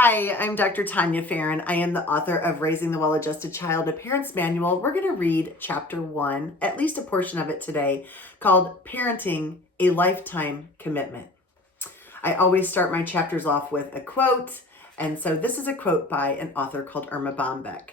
Hi, I'm Dr. Tania Farran. I am the author of Raising the Well-Adjusted Child, a Parent's Manual. We're going to read chapter 1, at least a portion of it today, called Parenting, a Lifetime Commitment. I always start my chapters off with a quote, and so this is a quote by an author called Erma Bombeck.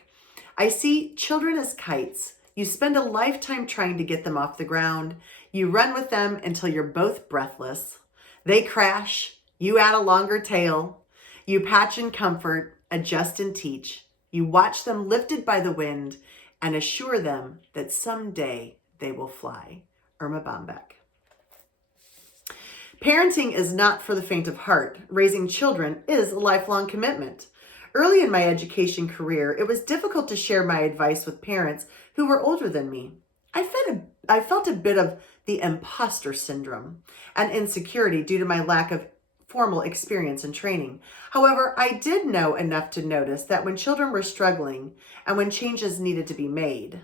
I see children as kites. You spend a lifetime trying to get them off the ground. You run with them until you're both breathless. They crash. You add a longer tail. You patch and comfort, adjust and teach. You watch them lifted by the wind and assure them that someday they will fly. Erma Bombeck. Parenting is not for the faint of heart. Raising children is a lifelong commitment. Early in my education career, it was difficult to share my advice with parents who were older than me. I felt a bit of the imposter syndrome and insecurity due to my lack of formal experience and training. However, I did know enough to notice that when children were struggling and when changes needed to be made,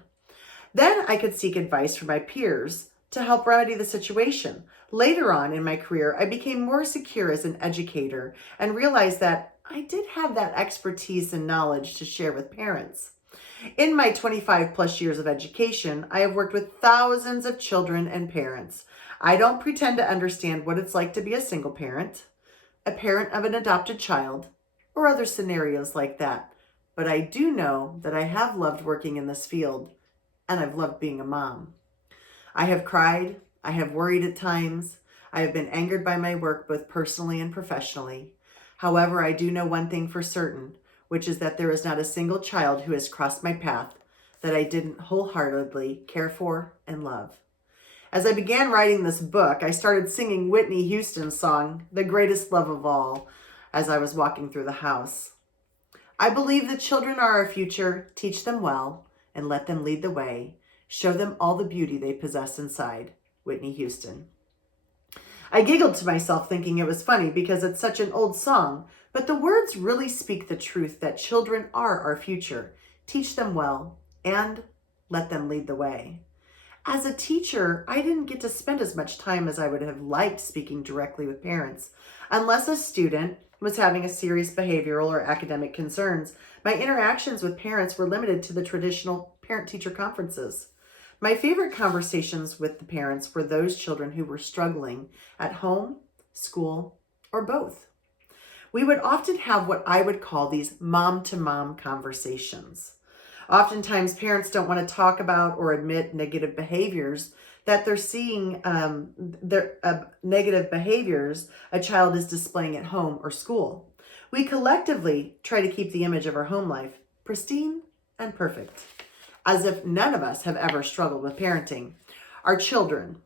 then I could seek advice from my peers to help remedy the situation. Later on in my career, I became more secure as an educator and realized that I did have that expertise and knowledge to share with parents. In my 25 plus years of education, I have worked with thousands of children and parents. I don't pretend to understand what it's like to be a single parent, a parent of an adopted child, or other scenarios like that. But I do know that I have loved working in this field, and I've loved being a mom. I have cried, I have worried at times, I have been angered by my work both personally and professionally. However, I do know one thing for certain, which is that there is not a single child who has crossed my path that I didn't wholeheartedly care for and love. As I began writing this book, I started singing Whitney Houston's song, The Greatest Love of All, as I was walking through the house. I believe that children are our future. Teach them well and let them lead the way. Show them all the beauty they possess inside. Whitney Houston. I giggled to myself thinking it was funny because it's such an old song, but the words really speak the truth that children are our future. Teach them well and let them lead the way. As a teacher, I didn't get to spend as much time as I would have liked speaking directly with parents. Unless a student was having a serious behavioral or academic concerns, my interactions with parents were limited to the traditional parent-teacher conferences. My favorite conversations with the parents were those children who were struggling at home, school, or both. We would often have what I would call these mom-to-mom conversations. Oftentimes, parents don't want to talk about or admit negative behaviors that they're seeing, negative behaviors a child is displaying at home or school. We collectively try to keep the image of our home life pristine and perfect, as if none of us have ever struggled with parenting our children.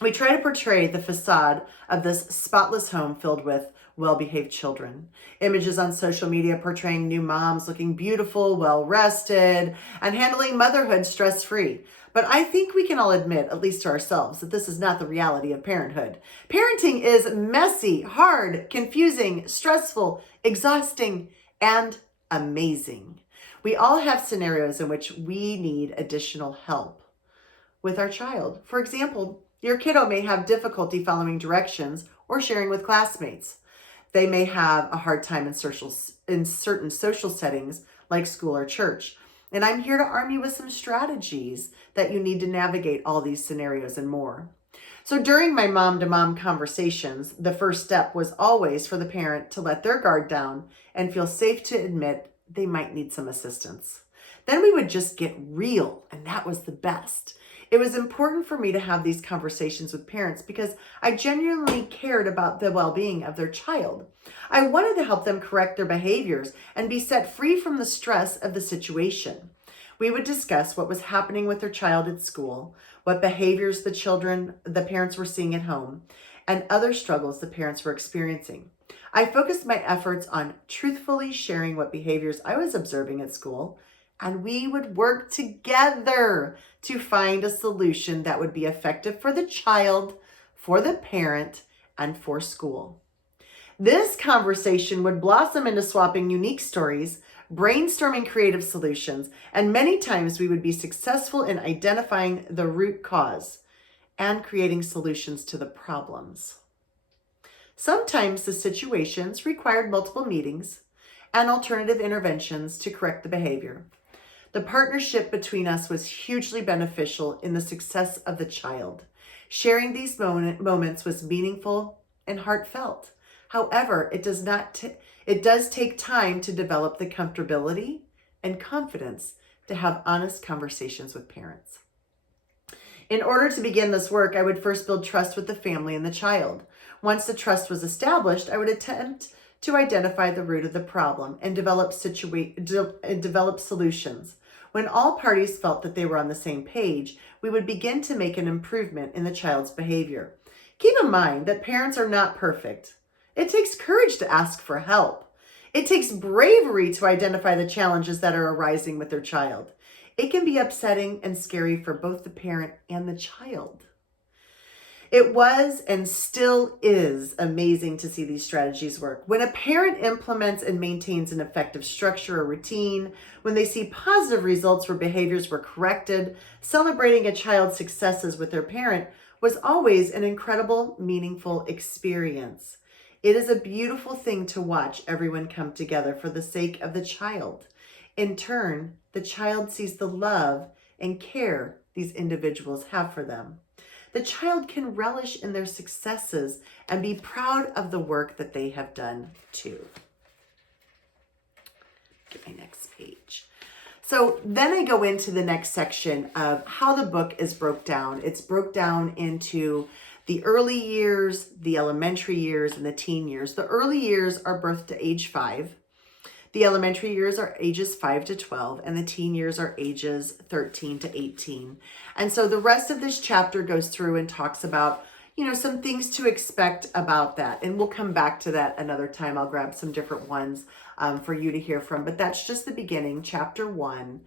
We try to portray the facade of this spotless home filled with well-behaved children. Images on social media portraying new moms looking beautiful, well-rested, and handling motherhood stress-free. But I think we can all admit, at least to ourselves, that this is not the reality of parenthood. Parenting is messy, hard, confusing, stressful, exhausting, and amazing. We all have scenarios in which we need additional help with our child. For example, your kiddo may have difficulty following directions or sharing with classmates. They may have a hard time in certain social settings like school or church. And I'm here to arm you with some strategies that you need to navigate all these scenarios and more. So during my mom-to-mom conversations, the first step was always for the parent to let their guard down and feel safe to admit they might need some assistance. Then we would just get real, and that was the best. It was important for me to have these conversations with parents because I genuinely cared about the well-being of their child. I wanted to help them correct their behaviors and be set free from the stress of the situation. We would discuss what was happening with their child at school, what behaviors the parents were seeing at home, and other struggles the parents were experiencing. I focused my efforts on truthfully sharing what behaviors I was observing at school, and we would work together to find a solution that would be effective for the child, for the parent, and for school. This conversation would blossom into swapping unique stories, brainstorming creative solutions, and many times we would be successful in identifying the root cause and creating solutions to the problems. Sometimes the situations required multiple meetings and alternative interventions to correct the behavior. The partnership between us was hugely beneficial in the success of the child. Sharing these moments was meaningful and heartfelt. However, it does take time to develop the comfortability and confidence to have honest conversations with parents. In order to begin this work, I would first build trust with the family and the child. Once the trust was established, I would attempt to identify the root of the problem and develop solutions. When all parties felt that they were on the same page, we would begin to make an improvement in the child's behavior. Keep in mind that parents are not perfect. It takes courage to ask for help. It takes bravery to identify the challenges that are arising with their child. It can be upsetting and scary for both the parent and the child. It was and still is amazing to see these strategies work. When a parent implements and maintains an effective structure or routine, when they see positive results where behaviors were corrected, celebrating a child's successes with their parent was always an incredible, meaningful experience. It is a beautiful thing to watch everyone come together for the sake of the child. In turn, the child sees the love and care these individuals have for them. The child can relish in their successes and be proud of the work that they have done too. Get my next page. So then I go into the next section of how the book is broke down. It's broke down into the early years, the elementary years, and the teen years. The early years are birth to age 5. The elementary years are ages 5 to 12, and the teen years are ages 13 to 18. And so the rest of this chapter goes through and talks about, some things to expect about that. And we'll come back to that another time. I'll grab some different ones for you to hear from. But that's just the beginning. Chapter 1,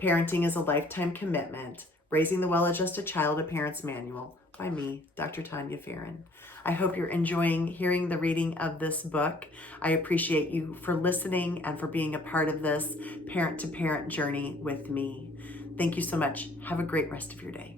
Parenting is a Lifetime Commitment, Raising the Well-Adjusted Child, A Parent's Manual, by me, Dr. Tania Farran. I hope you're enjoying hearing the reading of this book. I appreciate you for listening and for being a part of this parent-to-parent journey with me. Thank you so much. Have a great rest of your day.